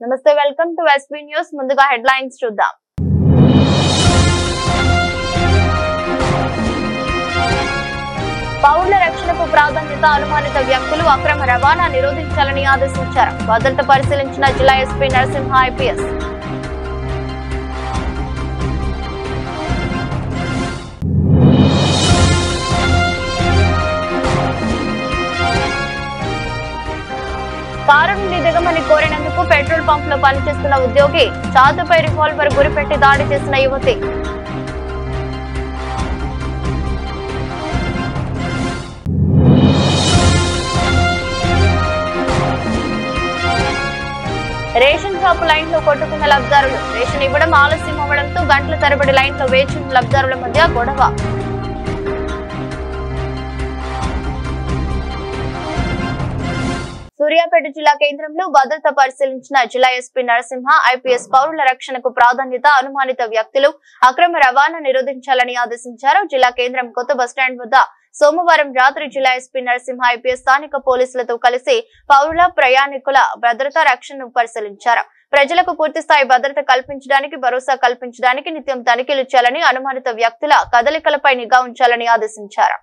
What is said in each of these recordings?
నమస్తే, welcome to SB news. ముందుగా headlines చూద్దాం. పౌరుల రక్షణకు ప్రాధాన్యత, అనుమానిత వ్యక్తులు అక్రమ రవాణా నిరోధించాలని ఆదేశించారు. భద్రత పరిశీలించిన జిల్లా ఎస్పీ నరసింహ ఐపీఎస్. కారు నుండి దిగమని కోరినందుకు పెట్రోల్ పంప్ లో పనిచేస్తున్న ఉద్యోగి ఛాతీపై రివాల్వర్ గురిపెట్టి దాడి చేసిన యువతి. రేషన్ షాపు లైన్ లో కొట్టుకున్న లబ్ధిదారులు. రేషన్ ఇవ్వడం ఆలస్యం అవ్వడంతో గంటల తరబడి లైన్ లో వేచి ఉన్న లబ్ధిదారుల మధ్య గొడవ. సూర్యాపేట జిల్లా కేంద్రంలో భద్రత పరిశీలించిన జిల్లా ఎస్పీ నరసింహ ఐపీఎస్. పౌరుల రక్షణకు ప్రాధాన్యత, అనుమానిత వ్యక్తులు అక్రమ రవాణా నిరోధించాలని ఆదేశించారు. జిల్లా కేంద్రం కొత్త బస్టాండ్ వద్ద సోమవారం రాత్రి జిల్లా ఎస్పీ నరసింహ ఐపీఎస్ స్థానిక పోలీసులతో కలిసి పౌరుల, ప్రయాణికుల భద్రతా రక్షణను పరిశీలించారు. ప్రజలకు పూర్తిస్థాయి భద్రత కల్పించడానికి, భరోసా కల్పించడానికి నిత్యం తనిఖీలు చేయాలని, అనుమానిత వ్యక్తుల కదలికలపై నిఘా ఉంచాలని ఆదేశించారు.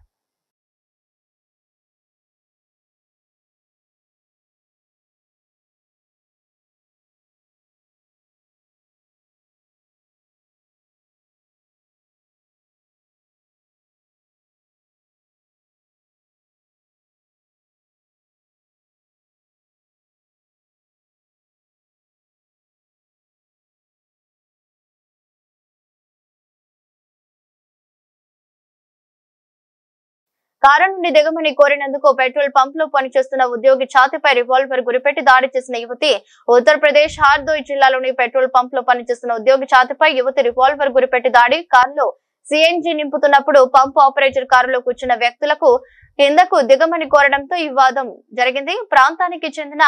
కారు నుండి దిగమని కోరినందుకు పెట్రోల్ పంప్ లో పనిచేస్తున్న ఉద్యోగి ఛాతీపై రివాల్వర్ గురిపెట్టి దాడి చేసిన యువతి. ఉత్తరప్రదేశ్ హార్దోయ్ జిల్లాలోని పెట్రోల్ పంప్ లో పనిచేస్తున్న ఉద్యోగి ఛాతీపై యువతి రివాల్వర్ గురిపెట్టి దాడి. కారులో సిఎన్జి నింపుతున్నప్పుడు పంప్ ఆపరేటర్ కారులో కూర్చున్న వ్యక్తులకు కిందకు దిగమని కోరడంతో ఈ వివాదం జరిగింది. ప్రాంతానికి చెందిన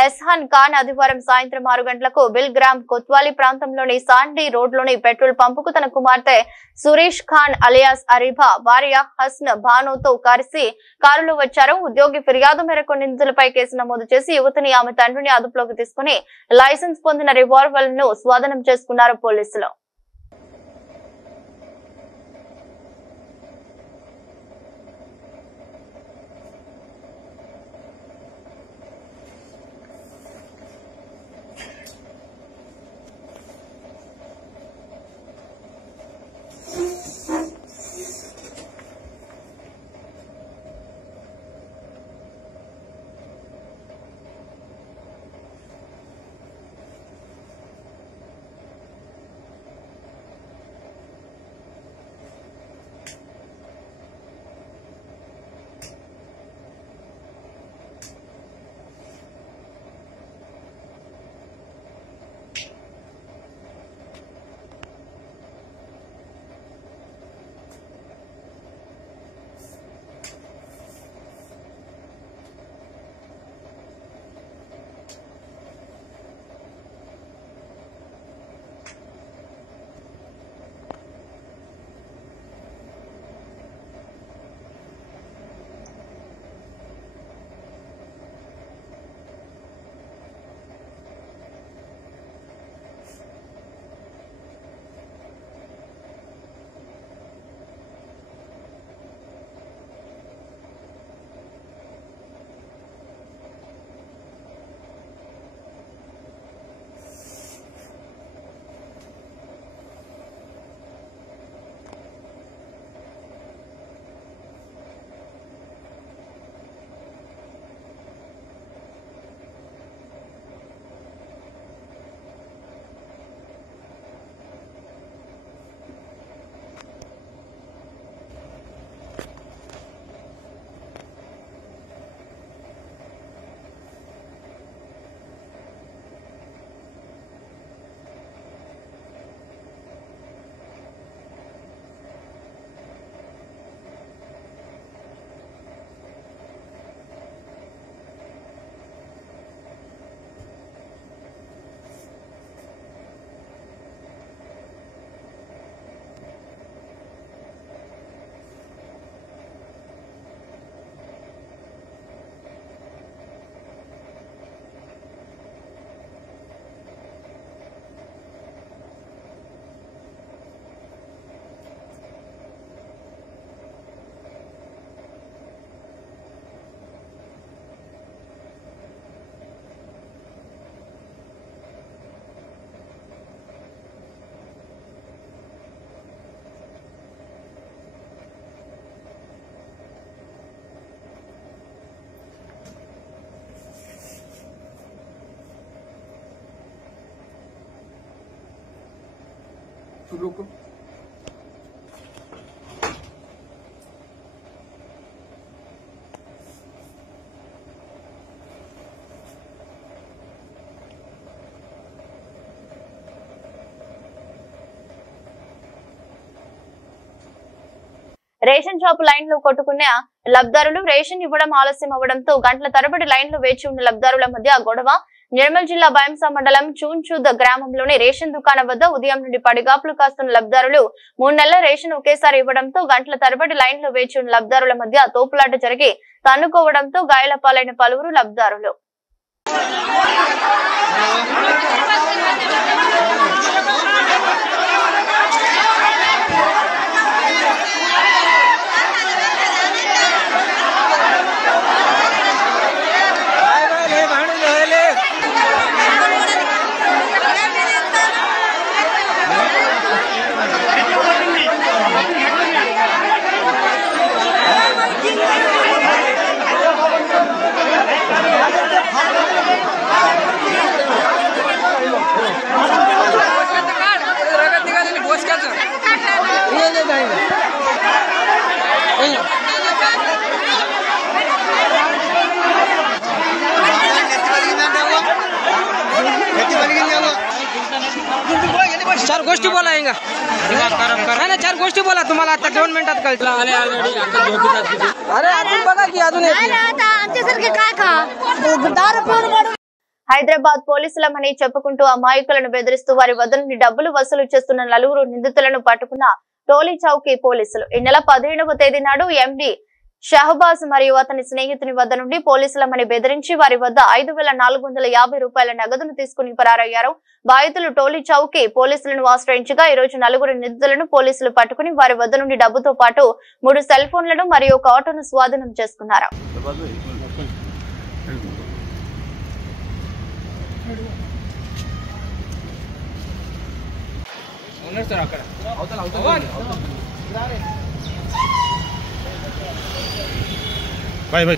ఎస్హాన్ ఖాన్ ఆదివారం సాయంత్రం 6 గంటలకు బిల్గ్రామ్ కొత్వాలీ ప్రాంతంలోని సాండీ రోడ్లోని పెట్రోల్ పంపుకు తన కుమార్తె సురేష్ ఖాన్ అలియాస్ అరీబా, భార్య హస్న్ భానుతో కలిసి కారులో వచ్చారు. ఉద్యోగి ఫిర్యాదు మేరకు నిందితులపై కేసు నమోదు చేసి యువతిని, ఆమె తండ్రిని అదుపులోకి తీసుకుని లైసెన్స్ పొందిన రివాల్వర్ ను స్వాధీనం చేసుకున్నారు పోలీసులు. रुको రేషన్ షాపు లైన్ లో కొట్టుకున్న లబ్దారులు రేషన్ ఇవ్వడం ఆలస్యం అవడంతో గంటల తరబడి లైన్ లో వేచి ఉన్న లబ్దారుల మధ్య గొడవ. నిర్మల్ జిల్లా బైంసా మండలం చూంచూద్ గ్రామంలోని రేషన్ దుకాణం వద్ద ఉదయం నుండి పడిగాపులు కాస్తున్న లబ్దారులు 3 నెలల రేషన్ ఒకేసారి ఇవ్వడంతో గంటల తరబడి లైన్ లో వేచి ఉన్న లబ్దారుల మధ్య తోపులాట జరిగి తన్నుకోవడంతో గాయాల పాలైన పలువురు లబ్దారులు. चार गोष्टी बोला ना चार गोष्टी बोला तुम्हाला आता 2 मिनिटात कळलं. अरे अजून बघा की अजून హైదరాబాద్ పోలీసులమని చెప్పుకుంటూ అమాయకులను బెదిరిస్తూ వారి వద్ద నుండి డబ్బులు వసూలు చేస్తున్న 4 నిందితులను పట్టుకున్న టోలీ చౌకీ పోలీసులు. ఈ నెల 15వ తేదీ నాడు ఎండి షహబాజ్ మరియు అతని స్నేహితుని వద్ద నుండి పోలీసులమని బెదిరించి వారి వద్ద 5,450 రూపాయల నగదును తీసుకుని పరారయ్యారు. బాధితులు టోలీ చౌకీ పోలీసులను ఆశ్రయించగా ఈ రోజు 4 నిందితులను పోలీసులు పట్టుకుని వారి వద్ద నుండి డబ్బుతో పాటు 3 సెల్ ఫోన్లను మరియు ఒక ఆటోను స్వాధీనం చేసుకున్నారు. भाई भाई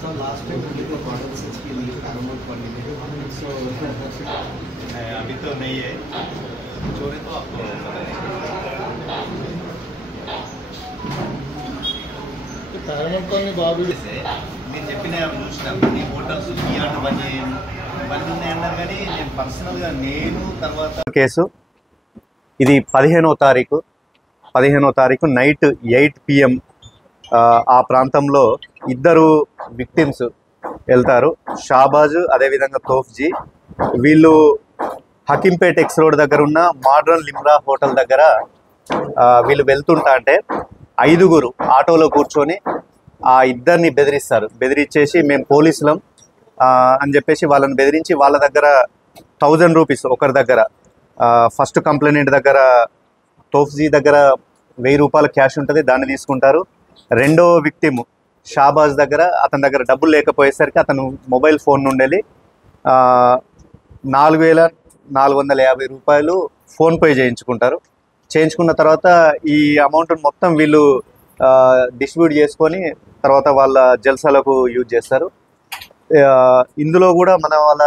So last time we did the bottle since we leave around 1 minute. So अभी तो नहीं है. छोड़े तो आपको पता नहीं. पैरामाउंट कॉलोनी बाबू से मैं చెప్పిన చూసినాం ఈ హోటల్స్ ఇయాట్ బని ఉన్నాయన్నారు కానీ నేను పర్సనల్ గా నేను తర్వాత కేసు ఇది 15వ తారీఖు నైట్ 8 PM ఆ ప్రాంతంలో 2 విక్టిమ్స్ వెళ్తారు. షాబాజ్ అదేవిధంగా తోఫ్జీ. వీళ్ళు హకీంపేట్ ఎక్స్ రోడ్ దగ్గర ఉన్న మోడర్న్ లిమ్రా హోటల్ దగ్గర వీళ్ళు వెళ్తుంటా అంటే 5 ఆటోలో కూర్చొని ఆ 2ని బెదిరిస్తారు. బెదిరించేసి మేము పోలీసులం అని చెప్పేసి వాళ్ళని బెదిరించి వాళ్ళ దగ్గర 1000 రూపీస్ ఒకరి దగ్గర, ఫస్ట్ కంప్లైంట్ దగ్గర తోఫ్జీ దగ్గర 1000 రూపాయల క్యాష్ ఉంటుంది, దాన్ని తీసుకుంటారు. రెండో విక్టిమ్ షాబాజ్ దగ్గర అతని దగ్గర డబ్బులు లేకపోయేసరికి అతను మొబైల్ ఫోన్ నుండి 4,450 రూపాయలు ఫోన్పే చేయించుకుంటారు. చేయించుకున్న తర్వాత ఈ అమౌంట్ మొత్తం వీళ్ళు డిస్ట్రిబ్యూట్ చేసుకొని తర్వాత వాళ్ళ జల్సాలకు యూజ్ చేస్తారు. ఇందులో కూడా మన వాళ్ళ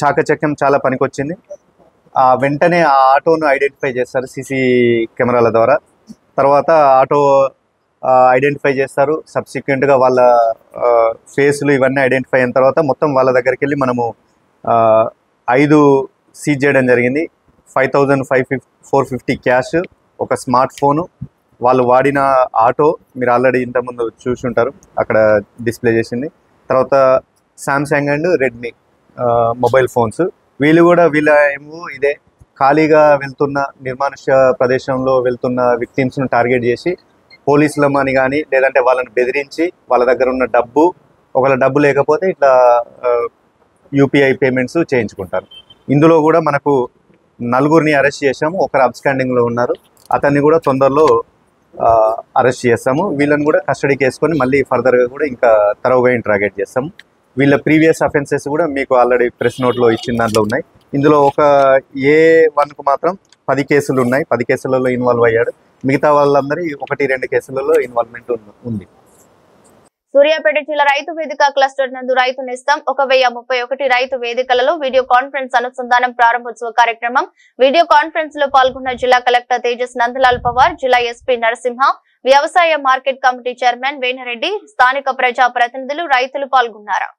చాకచక్యం చాలా పనికొచ్చింది. వెంటనే ఆ ఆటోను ఐడెంటిఫై చేస్తారు సీసీ కెమెరాల ద్వారా. తర్వాత ఆటో ఐడెంటిఫై చేస్తారు. సబ్సిక్వెంట్గా వాళ్ళ ఫేస్లు ఇవన్నీ ఐడెంటిఫై అయిన తర్వాత మొత్తం వాళ్ళ దగ్గరికి వెళ్ళి మనము 5 సీజ్ చేయడం జరిగింది. 5,450 క్యాష్, ఒక స్మార్ట్ ఫోను, వాళ్ళు వాడిన ఆటో మీరు ఆల్రెడీ ఇంతకుముందు చూసి ఉంటారు అక్కడ డిస్ప్లే చేసింది. తర్వాత Samsung and Redmi mobile phones. వీళ్ళు కూడా వీళ్ళ ఏమో ఇదే ఖాళీగా వెళ్తున్న నిర్మానుష్య ప్రదేశంలో వెళ్తున్న విక్టిమ్స్ను టార్గెట్ చేసి పోలీసులమని కానీ లేదంటే వాళ్ళని బెదిరించి వాళ్ళ దగ్గర ఉన్న డబ్బు, ఒకవేళ డబ్బు లేకపోతే ఇట్లా యూపీఐ పేమెంట్స్ చేయించుకుంటారు. ఇందులో కూడా మనకు 4గురిని అరెస్ట్ చేసాము, ఒకరు అబ్స్కాండింగ్లో ఉన్నారు, అతన్ని కూడా తొందరలో అరెస్ట్ చేస్తాము. వీళ్ళని కూడా కస్టడీకి వేసుకొని మళ్ళీ ఫర్దర్గా కూడా ఇంకా తరోగా ఇంట్రాగేట్ చేస్తాము. వీళ్ళ ప్రీవియస్ అఫెన్సెస్ కూడా మీకు ఆల్రెడీ ప్రెస్ నోట్లో ఇచ్చిన దాంట్లో ఉన్నాయి. ఇందులో ఒక A1కు మాత్రం 10 కేసులు ఉన్నాయి, 10 కేసులలో ఇన్వాల్వ్ అయ్యాడు. మిగతా వాళ్ళందరి 1-2 కేసులలో ఇన్వాల్వ్మెంట్ ఉంది. సూర్యాపేట జిల్లా రైతు వేదిక క్లస్టర్ నందు రైతు నేస్తం 1031 రైతు వేదికలలో వీడియో కాన్ఫరెన్స్ అనుసంధానం ప్రారంభోత్సవ కార్యక్రమం. వీడియో కాన్ఫరెన్స్ లో పాల్గొన్న జిల్లా కలెక్టర్ తేజస్ నందలాల్ పవార్, జిల్లా ఎస్పీ నరసింహ, వ్యవసాయ మార్కెట్ కమిటీ చైర్మన్ వేణరెడ్డి, స్థానిక ప్రజా ప్రతినిధులు, రైతులు పాల్గొన్నారు.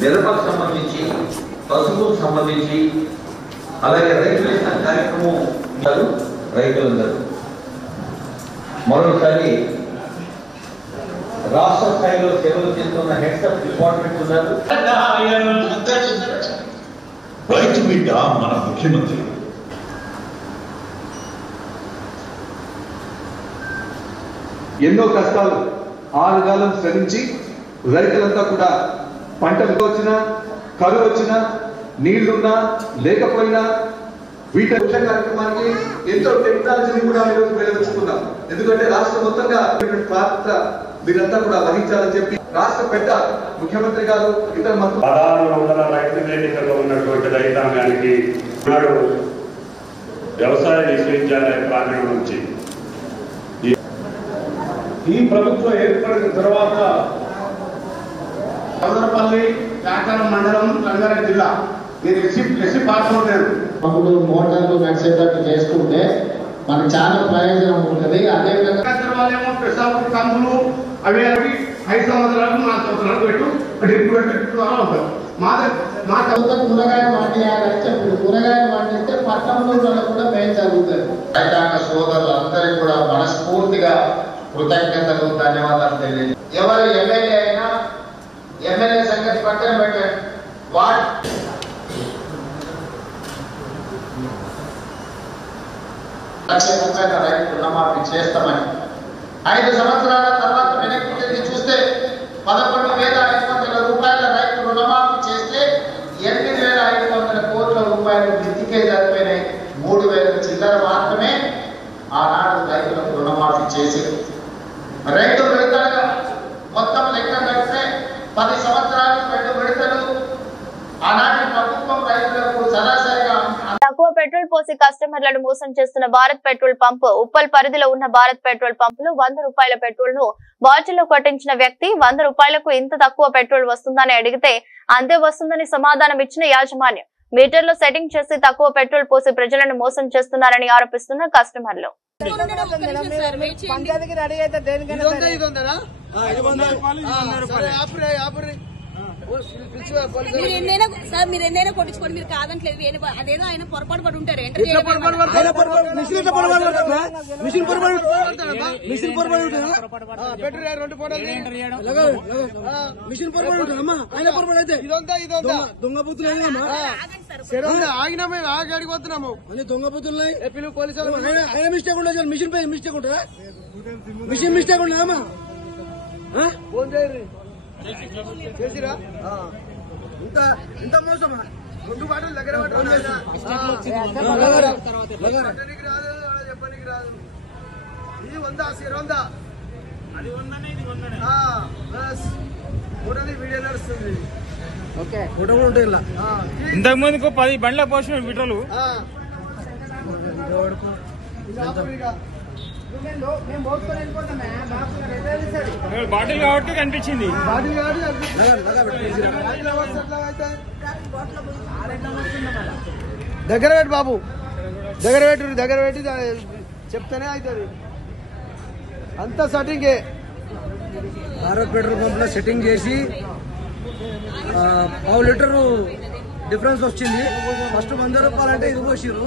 మిరపకు సంబంధించి, పసుపుకు సంబంధించి, అలాగే రైతు వేసిన కార్యక్రమం రైతులందరూ మరోసారి రాష్ట్ర స్థాయిలో సేవలు చేస్తున్న హెడ్స్ ఆఫ్ డిపార్ట్మెంట్ ఉన్నారు. రైతు బిడ్డ మన ముఖ్యమంత్రి. ఎన్నో కష్టాలు 6 కాలం శ్రమించి రైతులంతా కూడా పంటలు వచ్చినా, కరువు వచ్చినా, నీళ్లున్నా లేకపోయినా వీటి కార్యక్రమానికి ఎంతో టెక్నాలజీని కూడా ఈరోజు ఉపయోగించుకున్నాం. ఎందుకంటే రాష్ట్రం మొత్తంగా పాత్ర మీరంతా కూడా వహించాలని చెప్పి రాష్ట్ర పెద్ద ముఖ్యమంత్రి గారు ఇతర మంత్రులు 1600 రైతు వేదికలో ఉన్నటువంటి రైతాంగానికి నాడు వ్యవసాయ విశ్వవిద్యాలయ ప్రాంగణం నుంచి ఈ ప్రభుత్వం ఏర్పడిన తర్వాత చౌదరపల్లి కాకరం మండలం రంగారెడ్డి జిల్లా మీరు ఎస్సీ పాస్పోర్ట్ అప్పుడు మోటార్లు నడిచేటట్టు చేసుకుంటే మనకు చాలా ప్రయోజనం ఉంటుంది. అదేవిధంగా కందులు అవి 5 సంవత్సరాలకు 4 సంవత్సరాలు పెట్టు ఉంటాం. మా కూరగాయలు పండియాలని చెప్పి కూరగాయలు పండిస్తే పట్టణంలో కూడా మేలు జరుగుతుంది. రైతాంగ సోదరులందరికీ కూడా మనస్ఫూర్తిగా కృతజ్ఞతలు, ధన్యవాదాలు తెలియజేయండి. ఎవరు ఎమ్మెల్యే అయినా ఎమ్మెల్యే సంగతి పక్కన పెట్టండి, వార్డు రైతు రుణమాఫీ చేస్తామని 5 సంవత్సరాల తర్వాత వెనక్కి తిరిగి చూస్తే 11,500 రూపాయల రైతు రుణమాఫీ చేస్తే 8,500 కోట్ల రూపాయలు విత్తికే సరిపోయినాయి. 3,000 చిల్లర మాత్రమే ఆనాడు రైతులకు రుణమాఫీ చేసింది. రైతు విడతలుగా మొత్తం లెక్క కడితే 10 సంవత్సరాలు 2 విడతలు ఆనాటి ప్రభుత్వం రైతులకు సరాసరిగా తక్కువ పెట్రోల్ పోసి కస్టమర్లను మోసం చేస్తున్న భారత్ పెట్రోల్ పంప్. ఉప్పల్ పరిధిలో ఉన్న భారత్ పెట్రోల్ పంపులో 100 రూపాయల పెట్రోల్ ను బాటిల్లో కొట్టించిన వ్యక్తి 100 రూపాయలకు ఇంత తక్కువ పెట్రోల్ వస్తుందని అడిగితే అంతే వస్తుందని సమాధానం ఇచ్చిన యాజమాన్యం మీటర్లో సెట్టింగ్ చేసి తక్కువ పెట్రోల్ పోసి ప్రజలను మోసం చేస్తున్నారని ఆరోపిస్తున్న కస్టమర్లు. మీరు ఎన్నైనా కొట్టించుకోండి, మీరు కాదంటలేదు. అదేదో ఆయన పొరపాటు పడి ఉంటారు. ఆగినామే ఆగాడికి వస్తున్నాము, దొంగ బుద్ధులున్నాయి. మిస్టేక్ ఉండదు, మిషన్ ఉంటుందా? మిషన్ మిస్టేక్ ఉండదమ్మా. ఫోన్ చేయరు చేసిరా ఇంత మోసమా? 2 బాటలు దగ్గర చెప్పడానికి రాదు. ఇది 100 అది 100 ఇది 100 వీడియో నడుస్తుంది. ఫోటో కూడా ఉంటాయి. ఇంతకు ముందుకు 10 బండ్ల పోసిన మీటర్లు బాటిల్ కాబట్టి కనిపించింది. దగ్గర పెట్టి బాబు, దగ్గర పెట్టి చెప్తేనే అవుతుంది. అంత సెట్టింగే. భారత్ పెట్రోల్ పంప్లో సెట్టింగ్ చేసి పావు లీటరు డిఫరెన్స్ వచ్చింది. ఫస్ట్ 100 రూపాయలంటే ఇది పోసిరు,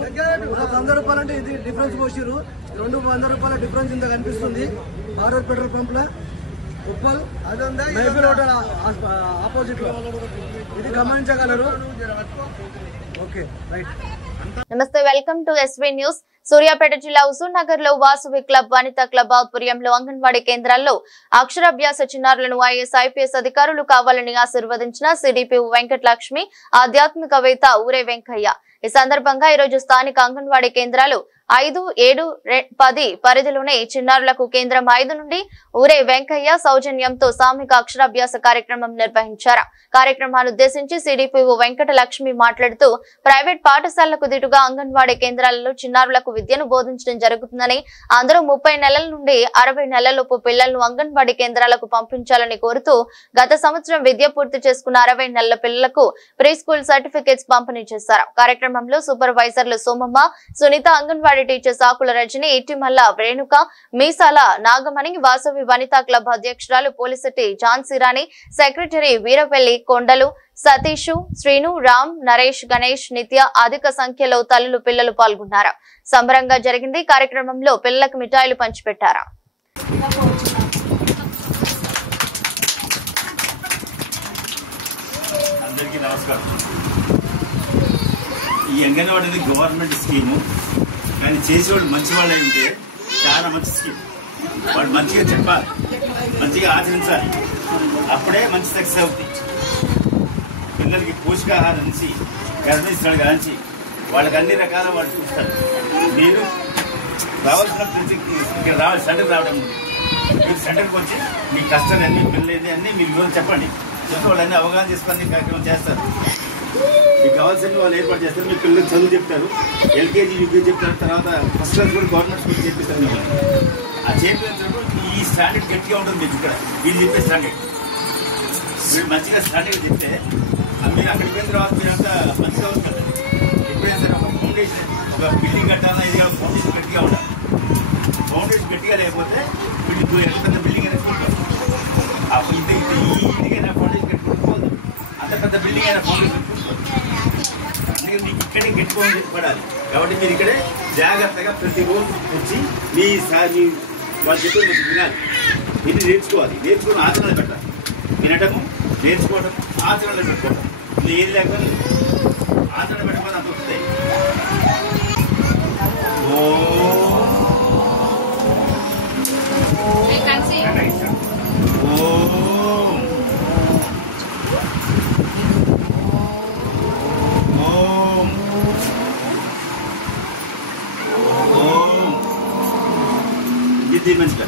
100 రూపాయలంటే ఇది డిఫరెన్స్ పోసిరు. 200 రూపాయల డిఫరెన్స్ ఇంత కనిపిస్తుంది భారత్ పెట్రోల్ పంప్లో ఉప్పల్ మైఫిల్ హోటల్ ఆపోజిట్ లో. ఇది గమనించగలరు. Okay right. నమస్తే, welcome to SV news. Suryapet జిల్లా హుజూర్ నగర్ లో వాసవి క్లబ్ వనితా క్లబ్ ఆధ్వర్యంలో అంగన్వాడీ కేంద్రాల్లో అక్షరాభ్యాస చిన్నారులను ఐఏఎస్ ఐపీఎస్ అధికారులు కావాలని ఆశీర్వదించిన సిడిపి వెంకటలక్ష్మి, ఆధ్యాత్మికవేత్త ఊరే వెంకయ్య. ఈ సందర్భంగా ఈరోజు స్థానిక అంగన్వాడీ కేంద్రాలు 5, 7, 10 పరిధిలోనే చిన్నారులకు కేంద్రం 5 నుండి ఊరే వెంకయ్య సౌజన్యంతో సామూహిక అక్షరాభ్యాస కార్యక్రమం నిర్వహించారు. కార్యక్రమాన్ని ఉద్దేశించి సిడిపిఓ వెంకటలక్ష్మి మాట్లాడుతూ ప్రైవేట్ పాఠశాలలకు దిటుగా అంగన్వాడీ కేంద్రాలలో చిన్నారులకు విద్యను బోధించడం జరుగుతుందని, అందరూ 30 నెలల నుండి 60 నెలలలోపు పిల్లలను అంగన్వాడీ కేంద్రాలకు పంపించాలని కోరుతూ గత సంవత్సరం విద్య పూర్తి చేసుకున్న 60 నెలల పిల్లలకు ప్రీ స్కూల్ సర్టిఫికెట్స్ పంపిణీ చేశారు. కార్యక్రమంలో సూపర్వైజర్లు సోమమ్మ, సునీత, అంగన్వాడీ టీచర్ సాకుల రజని, ఇటిమల్ల రేణుక, మీసాల నాగమణి, వాసవి వనితా క్లబ్ అధ్యక్షురాలు పోలిశెట్టి ఝాన్సీరాణి, సెక్రటరీ వీరవెల్లి కొండలు, సతీష్, శ్రీను, రామ్, నరేష్, గణేష్, నిత్య అధిక సంఖ్యలో తల్లులు పిల్లలు పాల్గొన్నారు. సంబరంగా జరిగింది. కార్యక్రమంలో పిల్లలకు మిఠాయిలు పంచిపెట్టారు. అందరికీ నమస్కారం. ఈ అంగన్వాడీ అనేది గవర్నమెంట్ స్కీము, కానీ చేసేవాడు మంచి వాళ్ళు అయి ఉంటే చాలా మంచి స్కీమ్. వాడు మంచిగా చెప్పాలి, మంచిగా ఆచరించాలి, అప్పుడే మంచి సక్సెస్ అవుతుంది. పిల్లలకి పోషకాహారం నుంచి గర్భిణీస్తాడు కాంచి వాళ్ళకి అన్ని రకాల వాళ్ళు చూస్తారు. మీరు రావాల్సిన ఇక్కడ రావాలి, సెంటర్కి రావడం. మీరు సెంటర్కి వచ్చి మీ కష్టాలు అన్ని పిల్లలు అన్నీ మీరు వివరం చెప్పండి. చెప్తే వాళ్ళు అన్ని అవగాహన చేసుకొని కార్యక్రమం చేస్తారు. మీకు కావాల్సిన వాళ్ళు ఏర్పాటు చేస్తారు. మీ పిల్లలకు చదువు చెప్తారు, ఎల్కేజీ యూకేజీ చెప్తారు, తర్వాత ఫస్ట్ క్లాస్ కూడా గవర్నమెంట్ స్కూల్ చేపిస్తారు. మిమ్మల్ని ఆ చేపించినప్పుడు ఈ స్టాండర్డ్ గట్టిగా ఉంటుంది. మీకు ఇక్కడ వీళ్ళు చెప్పే స్టాండర్డ్ మీరు మంచిగా స్టాండర్డ్ చెప్తే మీరు అక్కడికి పోయిన తర్వాత మీరంతా మంచిగా ఉంటుంది. ఎప్పుడైనా సరే ఒక ఫౌండేషన్, ఒక బిల్డింగ్ కట్టాలన్నా ఇది ఫౌండేషన్ గట్టిగా ఉండాలి. ఫౌండేషన్ గట్టిగా లేకపోతే వీళ్ళు పెద్ద బిల్డింగ్ అనేది ఈ ఇంటికైనా ఫౌండేషన్ కట్టుకోకపోదు, అంత పెద్ద బిల్డింగ్ అయినా ఫౌండేషన్ అందుకని మీకు ఇక్కడే గట్టిగా పడాలి. కాబట్టి మీరు ఇక్కడే జాగ్రత్తగా ప్రతిరోజు వచ్చి మీ వాళ్ళు చెప్పేది మీకు వినాలి, ఇది నేర్చుకోవాలి. నేర్చుకుని ఆచరణ పెట్టాలి. వినటము, నేర్చుకోవడం, ఆచరణ పెట్టుకోవడం. ఇది ఏది లేకపోతే ఆచరణ పెట్టుకోవడం అంత వస్తుంది. ఇది మంచిగా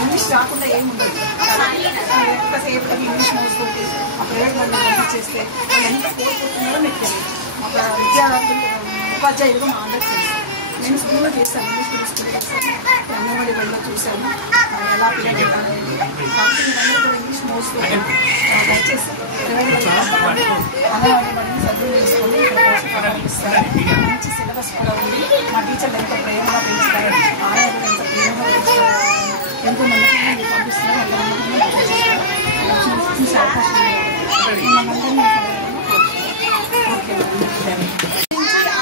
ఇంగ్లీష్ రాకుండా ఏముండదు. ఒకసేపు ఇంగ్లీష్ నోట్స్ తోటి ఆ ప్రైవేట్ వాళ్ళు పంపించేస్తే వాళ్ళు ఎంత కోరుకుంటున్నారో మీకు తెలియదు. ఒక విద్యార్థులు ఉపాధ్యాయులుగా మా అందరికి తెలుసు. నేను స్కూల్లో చేస్తాను, ఇంగ్లీష్ స్కూల్లో చేస్తాను, అంగన్వాడీ బడిలో చూశాను ఎలా పిల్లలు కాబట్టి మీరందరూ కూడా ఇంగ్లీష్ నోట్స్ తోటి దయచేసి అంగన్వాడీ బడిని సద్వినియోగం చేసుకొని మంచి సిలబస్ కూడా ఉంది. మా టీచర్లు ఎంత ప్రేమగా పెంచుతారు, ఆయా కూడా ఎంత ప్రేమగా పెంచుతారు, ఎంతో నమ్మకంగా పంపిస్తున్నారు. చూసే అవకాశం నుంచి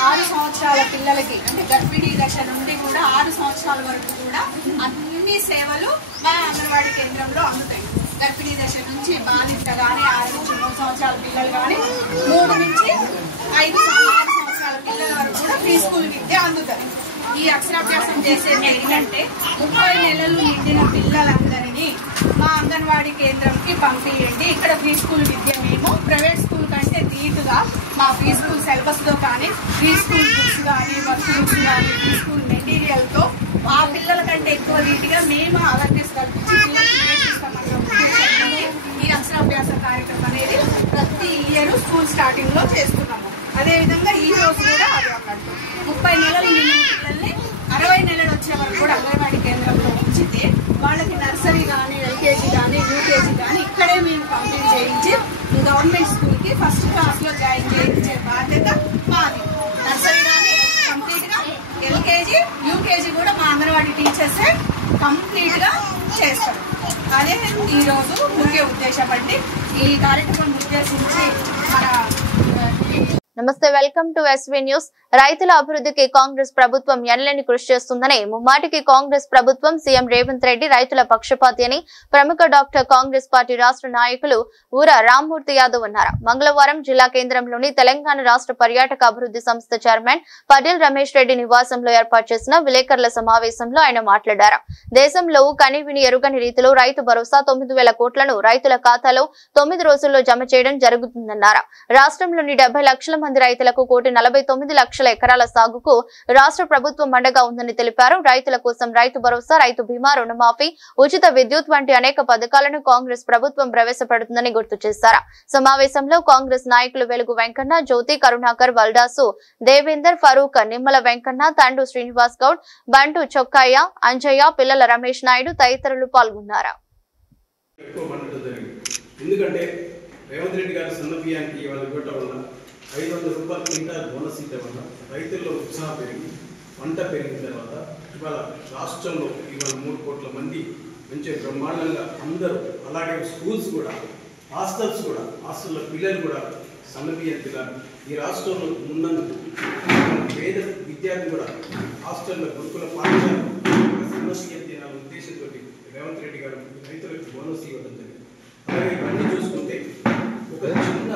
6 సంవత్సరాల పిల్లలకి అంటే గర్భిణీ దశ నుండి కూడా 6 సంవత్సరాల వరకు కూడా అన్ని సేవలు మా అంగన్వాడీ కేంద్రంలో అందుతాయి. గర్భిణీ దశ నుంచి బాలింత కానీ 6 నుంచి 3 సంవత్సరాల పిల్లలు కానీ 3 నుంచి 5 6 సంవత్సరాల పిల్లల వరకు కూడా ప్రీ స్కూల్ విద్య అందుతుంది. ఈ అక్షరాభ్యాసం చేసేది ఏంటంటే 30 నెలలు నిండిన పిల్లలందరినీ మా అంగన్వాడీ కేంద్రంకి పంపించండి. ఇక్కడ ప్రీ స్కూల్ విద్య మేము ప్రైవేట్ స్కూల్ కంటే ధీటుగా మా ప్రీ స్కూల్ సిలబస్తో కానీ ప్రీ స్కూల్ బుక్స్ కానీ వర్క్ బుక్స్ కానీ ప్రీ స్కూల్ మెటీరియల్తో ఆ పిల్లల కంటే ఎక్కువ ధీటుగా మేము అవేర్నెస్ కల్పించి పిల్లలకి నేర్పిస్తామన్న ఉద్దేశంతో ఈ అక్షరాభ్యాస కార్యక్రమం అనేది ప్రతి ఇయర్ స్కూల్ స్టార్టింగ్ లో చేస్తున్నాము. అదేవిధంగా ఈ రోజు కూడా అది అన్నట్టు 30 నెలలు నిండిన పిల్లల్ని 60 నెలలు వచ్చే వరకు కూడా అంగన్వాడీ కేంద్రంలో ఉంచితే వాళ్ళకి నర్సరీ కానీ ఎల్కేజీ కానీ యూకేజీ కానీ ఇక్కడే మేము కంప్లీట్ చేయించి గవర్నమెంట్ స్కూల్కి ఫస్ట్ క్లాస్లో జాయిన్ చేయించే బాధ్యత మాది. నర్సరీ కానీ కంప్లీట్గా ఎల్కేజీ యూకేజీ కూడా మా అంగన్వాడీ టీచర్సే కంప్లీట్గా చేస్తారు. అదే ఈరోజు ముఖ్య ఉద్దేశం అండి. ఈ కార్యక్రమం ఉద్దేశించి మన నమస్తే, వెల్కమ్ టు ఎస్వీ న్యూస్. రైతుల అభివృద్ధికి కాంగ్రెస్ ప్రభుత్వం ఎనలేని కృషి చేస్తుందని ముమ్మాటికి కాంగ్రెస్ ప్రభుత్వం సీఎం రేవంత్ రెడ్డి రైతుల పక్షపాతి అని ప్రముఖ డాక్టర్ కాంగ్రెస్ పార్టీ రాష్ట్ర నాయకులు ఊర రామ్మూర్తి యాదవ్ అన్నారు. మంగళవారం జిల్లా కేంద్రంలోని తెలంగాణ రాష్ట్ర పర్యాటక అభివృద్ధి సంస్థ చైర్మన్ పటేల్ రమేష్ రెడ్డి నివాసంలో ఏర్పాటు చేసిన విలేకరుల సమావేశంలో ఆయన మాట్లాడారు. దేశంలో కనివిని ఎరుగని రీతిలో రైతు భరోసా 9,000 కోట్లను రైతుల ఖాతాలో 9 రోజుల్లో జమ చేయడం జరుగుతుందన్నారు. రాష్ట్రంలోని 70 లక్షల మంది రైతులకు 1,49 లక్షల ఎకరాల సాగుకు రాష్ట్ర ప్రభుత్వం అండగా ఉందని తెలిపారు. రైతుల కోసం రైతు భరోసా, రైతు బీమా, రుణమాఫీ, ఉచిత విద్యుత్ వంటి అనేక పథకాలను కాంగ్రెస్ ప్రభుత్వం ప్రవేశపెడుతుందని గుర్తు చేశారు. సమావేశంలో కాంగ్రెస్ నాయకులు వెలుగు వెంకన్న, జ్యోతి, కరుణాకర్, వల్డాసు, దేవేందర్, ఫరూక్, నిమ్మల వెంకన్న, తండు శ్రీనివాస్ గౌడ్, బంటు చొక్కయ్య, అంజయ్య, పిల్లల రమేష్ నాయుడు తదితరులు పాల్గొన్నారు. ఎందుకంటే రేవంత్ రెడ్డి గారు సన్న బియ్యానికి ఇవాళ ఇవ్వటం వల్ల 500 రూపాయలు క్వింటాల్ బోనస్ ఇవ్వడం వల్ల రైతుల్లో ఉత్సాహం పెరిగి పంట పెరిగిన తర్వాత ఇవాళ రాష్ట్రంలో ఇవాళ 3 కోట్ల మంది మంచిగా బ్రహ్మాండంగా అందరూ, అలాగే స్కూల్స్ కూడా, హాస్టల్లో పిల్లలు కూడా సన్నబియ్యం తినాలి. ఈ రాష్ట్రంలో ఉన్నందుకు పేద విద్యార్థి కూడా హాస్టల్లో గురుకుల పాఠశాల సన్నబియ్యం తినాలనే ఉద్దేశంతో రేవంత్ రెడ్డి గారు రైతులకు బోనస్ ఇవ్వడం జరిగింది. అలాగే ఇవన్నీ చూసుకుంటే ఒక చిన్న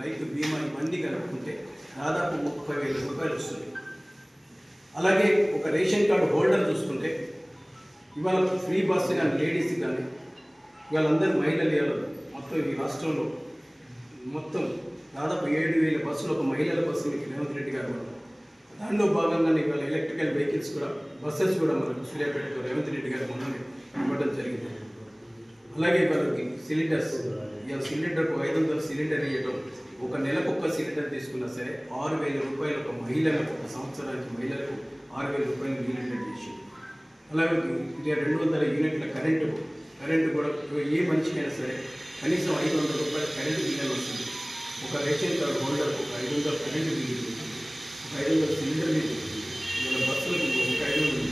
రైతు బీమా మంది కలుపుకుంటే దాదాపు 30,000 రూపాయలు వస్తుంది. అలాగే ఒక రేషన్ కార్డు హోల్డర్ చూసుకుంటే ఇవాళ ఫ్రీ బస్సు కానీ లేడీస్ కానీ ఇవాళందరూ మహిళలు ఇవ్వాలి. మొత్తం ఈ రాష్ట్రంలో మొత్తం దాదాపు 7,000 బస్సులు ఒక మహిళల బస్సు మీకు రేవంత్ రెడ్డి గారు దానిలో భాగంగానే ఇవాళ ఎలక్ట్రికల్ వెహికల్స్ కూడా, బస్సెస్ కూడా మనకు సూర్యాపేటలో రేవంత్ రెడ్డి గారు మొన్ననే ఇవ్వడం జరిగింది. అలాగే వాళ్ళకి సిలిండర్స్, ఇవాళ సిలిండర్కు 500 సిలిండర్ ఇవ్వడం, ఒక నెలకు ఒక్క సిలిండర్ తీసుకున్నా సరే 6,000 రూపాయలు ఒక మహిళలకు, ఒక సంవత్సరానికి మహిళలకు 6,000 రూపాయలు యూనిట్ చేసి, అలాగే 200 యూనిట్ల కరెంటు కూడా ఏ మనిషికైనా సరే కనీసం 500 రూపాయల కరెంటు బిల్లు వస్తుంది. ఒక రేషన్ కార్డు హోల్డర్కు 500 కరెంటు బిల్లు, ఒక 500 సిలిండర్ బిల్లు, ఇవాళ బస్సులకు ఒక 500.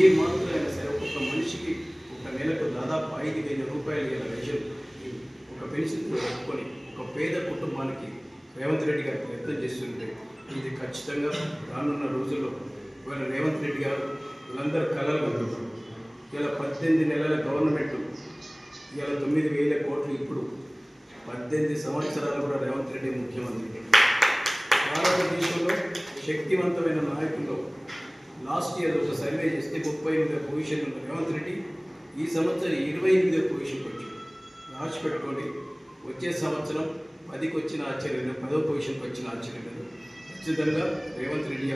ఏ మాత్రం అయినా సరే ఒక్కొక్క మనిషికి ఒక నెలకు దాదాపు 5,000 రూపాయలు ఇలా రేషన్ ఒక పెన్షన్ పెట్టుకొని ఒక పేద కుటుంబానికి రేవంత్ రెడ్డి గారు ప్రయత్నం చేస్తుంటే ఇది ఖచ్చితంగా రానున్న రోజుల్లో ఇవాళ రేవంత్ రెడ్డి గారు వీళ్ళందరూ కళలు కలుగుతారు. ఇలా 18 నెలల గవర్నమెంట్ ఇవాళ 9,000 కోట్లు, ఇప్పుడు 18 సంవత్సరాలు కూడా రేవంత్ రెడ్డి ముఖ్యమంత్రి. భారతదేశంలో శక్తివంతమైన నాయకుల్లో లాస్ట్ ఇయర్ ఒక సర్వే చేస్తే 38వ పొజిషన్ ఉన్న రేవంత్ రెడ్డి ఈ సంవత్సరం 28వ పొజిషన్కి వచ్చి రాసి పెట్టుకోండి. వచ్చే సంవత్సరం 10కి వచ్చిన ఆశ్చర్యం లేదు, 10వ పొజిషన్కి వచ్చిన ఆశ్చర్యం లేదు. ఖచ్చితంగా రేవంత్ రెడ్డి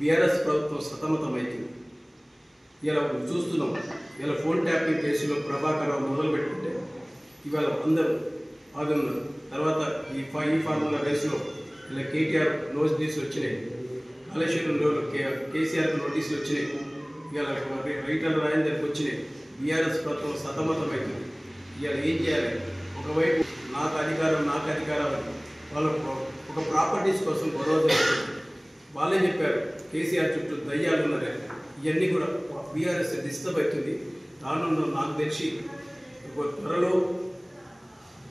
బీఆర్ఎస్ ప్రభుత్వం సతమతమైంది. ఇలా చూస్తున్నాం. ఇలా ఫోన్ ట్యాపింగ్ కేసులో ప్రభాకర్ రావు మొదలు పెట్టుకుంటే ఇవాళ అందరూ ఆగున్నారు. తర్వాత ఈ ఫార్ములా రేసులో ఇలా కేటీఆర్ నోటీసులు వచ్చినాయి, కాళేశ్వరంలో కేసీఆర్కి నోటీసులు వచ్చినాయి, ఇవాళ రైతుల రాయందరికి వచ్చినాయి. బీఆర్ఎస్ ప్రభుత్వం సతమతమైంది. ఇవాళ ఏం చేయాలి? ఒకవైపు నాకు అధికారం వాళ్ళు ఒక ప్రాపర్టీస్ కోసం గొడవ జరుగుతుంది. వాళ్ళే చెప్పారు కేసీఆర్ చుట్టూ దయ్యాలు ఉన్నారే. ఇవన్నీ కూడా బీఆర్ఎస్ డిస్టర్బ్ అవుతుంది. రానున్న నాకు తెలిసి త్వరలో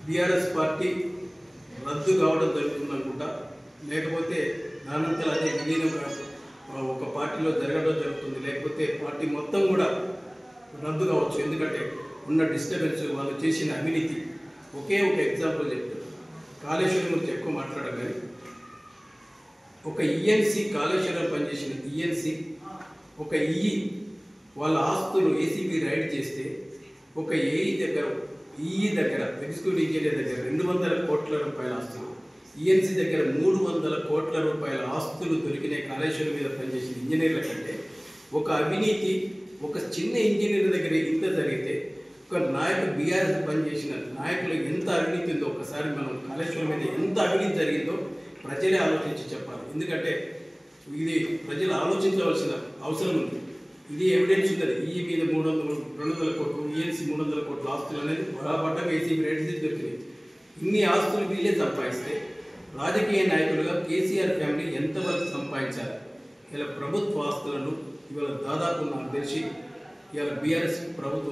బీఆర్ఎస్ పార్టీ రద్దు కావడం జరుగుతుందనుకుంటా, లేకపోతే దానంతలో అదే విలీనం ఒక పార్టీలో జరగడం జరుగుతుంది, లేకపోతే పార్టీ మొత్తం కూడా రద్దు కావచ్చు. ఎందుకంటే ఉన్న డిస్టర్బెన్స్, వాళ్ళు చేసిన అవినీతి. ఒకే ఒక ఎగ్జాంపుల్ చెప్తారు. కాళేశ్వరం గురించి ఎక్కువ మాట్లాడడం కానీ ఒక ఈఎన్సీ కాళేశ్వరం పనిచేసిన ఈఎన్సీ ఒక ఈఈ వాళ్ళ ఆస్తులు ఏసీబీ రైడ్ చేస్తే ఒక ఈఈ దగ్గర ఎగ్జిక్యూటివ్ ఇంజనీర్ దగ్గర 200 కోట్ల రూపాయల ఆస్తులు, ఈఎన్సీ దగ్గర 300 కోట్ల రూపాయల ఆస్తులు దొరికిన కాళేశ్వరం మీద పనిచేసిన ఇంజనీర్ల కంటే ఒక అవినీతి ఒక చిన్న ఇంజనీర్ దగ్గర ఇంత జరిగితే ఒక నాయకుడు బీఆర్ఎస్ పనిచేసిన నాయకులు ఎంత అవినీతి ఉందో ఒకసారి మనం కాళేశ్వరం మీద ఎంత అవినీతి జరిగిందో ప్రజలే ఆలోచించి చెప్పాలి. ఎందుకంటే ఇది ప్రజలు ఆలోచించవలసిన అవసరం ఉంది. ఇది ఎవిడెన్స్ ఉన్నది. ఈ మీద 200 కోట్లు, ఈఎన్సీ 300 కోట్ల ఆస్తులు అనేది బరాబడ్డగా ఏసీబీ రైట్స్ దొరికినాయి. ఇన్ని ఆస్తులు వీళ్ళే సంపాదిస్తే రాజకీయ నాయకులుగా కేసీఆర్ ఫ్యామిలీ ఎంతవరకు సంపాదించారు? ఇలా ప్రభుత్వ ఆస్తులను ఇవాళ దాదాపు నాకు తెలిసి ఇవాళ బీఆర్ఎస్ ప్రభుత్వ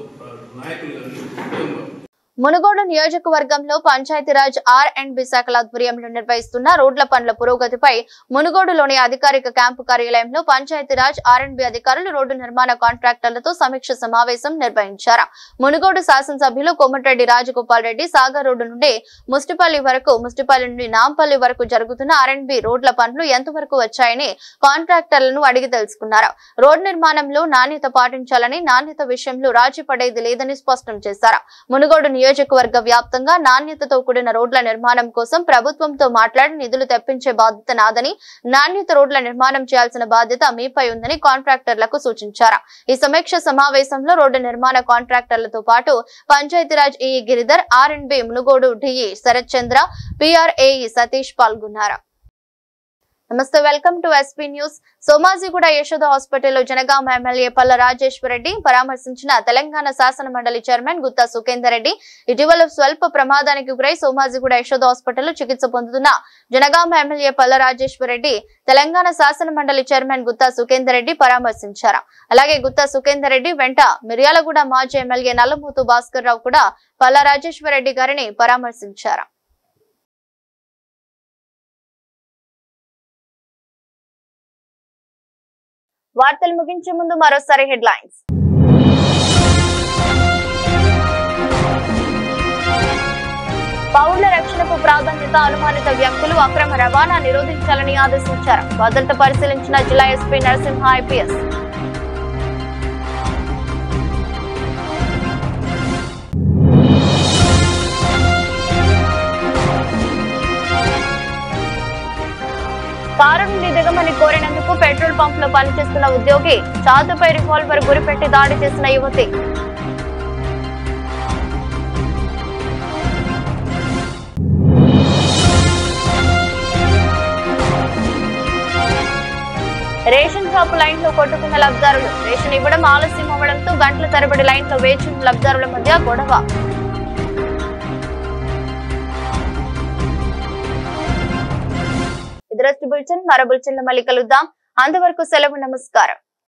నాయకులు మునుగోడు నియోజకవర్గంలో పంచాయతీరాజ్ R&B శాఖల ఆధ్వర్యంలో నిర్వహిస్తున్న రోడ్ల పనుల పురోగతిపై మునుగోడులోని అధికారిక క్యాంపు కార్యాలయంలో పంచాయతీరాజ్ R&B అధికారులు రోడ్డు నిర్మాణ కాంట్రాక్టర్లతో సమీక్ష సమావేశం నిర్వహించారు. మునుగోడు శాసనసభ్యులు కోమటిరెడ్డి రాజగోపాల్ రెడ్డి సాగర్ రోడ్డు నుండి ముస్టిపల్లి వరకు, ముస్టిపల్లి నుండి నాంపల్లి వరకు జరుగుతున్న R&B రోడ్ల పనులు ఎంతవరకు వచ్చాయని కాంట్రాక్టర్లను అడిగి తెలుసుకున్నారు. రోడ్డు నిర్మాణంలో నాణ్యత పాటించాలని, నాణ్యత విషయంలో రాజీ పడేది లేదని స్పష్టం చేశారు. మునుగోడు నియోజకవర్గ వ్యాప్తంగా నాణ్యతతో కూడిన రోడ్ల నిర్మాణం కోసం ప్రభుత్వంతో మాట్లాడి నిధులు తెప్పించే బాధ్యత నాదని, నాణ్యత రోడ్ల నిర్మాణం చేయాల్సిన బాధ్యత మీపై ఉందని కాంట్రాక్టర్లకు సూచించారు. ఈ సమీక్ష సమావేశంలో రోడ్డు నిర్మాణ కాంట్రాక్టర్లతో పాటు Panchayati Raj EE Giridhar, R&B Munugode DE Sharath Chandra, PRAE Satish పాల్గొన్నారు. నమస్తే, welcome to SP news. Somajiguda Yashoda హాస్పిటల్లో జనగామ ఎమ్మెల్యే పల్ల రాజేశ్వర్ రెడ్డి పరామర్శించిన తెలంగాణ శాసన మండలి చైర్మన్ గుత్తా సుఖేందర్ రెడ్డి ఇటీవల స్వల్ప ప్రమాదానికి గురై సోమాజిగూడ యశోద హాస్పిటల్లో చికిత్స పొందుతున్న జనగామ ఎమ్మెల్యే పల్ల రాజేశ్వర్ రెడ్డి తెలంగాణ శాసన మండలి చైర్మన్ గుత్తా సుఖేందర్ రెడ్డి పరామర్శించారు. అలాగే గుత్తా సుఖేందర్ రెడ్డి వెంట మిర్యాలగూడ మాజీ ఎమ్మెల్యే నల్లమూతు భాస్కర్ రావు కూడా పల్ల రాజేశ్వర్ రెడ్డి గారిని పరామర్శించారు. వార్తలు ముగించే ముందు మరోసారి హెడ్లైన్స్. పౌరుల రక్షణకు ప్రాధాన్యత, అనుమానిత వ్యక్తులు అక్రమ రవాణా నిరోధించాలని ఆదేశించారు. భద్రత పరిశీలించిన జిల్లా ఎస్పీ నరసింహ IPS. కారు నుండి దిగమని కోరినందుకు పెట్రోల్ పంప్ లో పనిచేస్తున్న ఉద్యోగి ఛాతీపై రివాల్వర్ గురిపెట్టి దాడి చేసిన యువతి. రేషన్ షాపు లైన్ లో కొట్టుకున్న లబ్ధిదారులు. రేషన్ ఇవ్వడం ఆలస్యం అవ్వడంతో గంటల తరబడి లైన్ లో వేచి ఉన్న లబ్ధిదారుల మధ్య గొడవ. ఇది బులెటిన్. మరో బులెటిన్ లో మళ్ళీ కలుద్దాం. అంతవరకు సెలవు. నమస్కారం.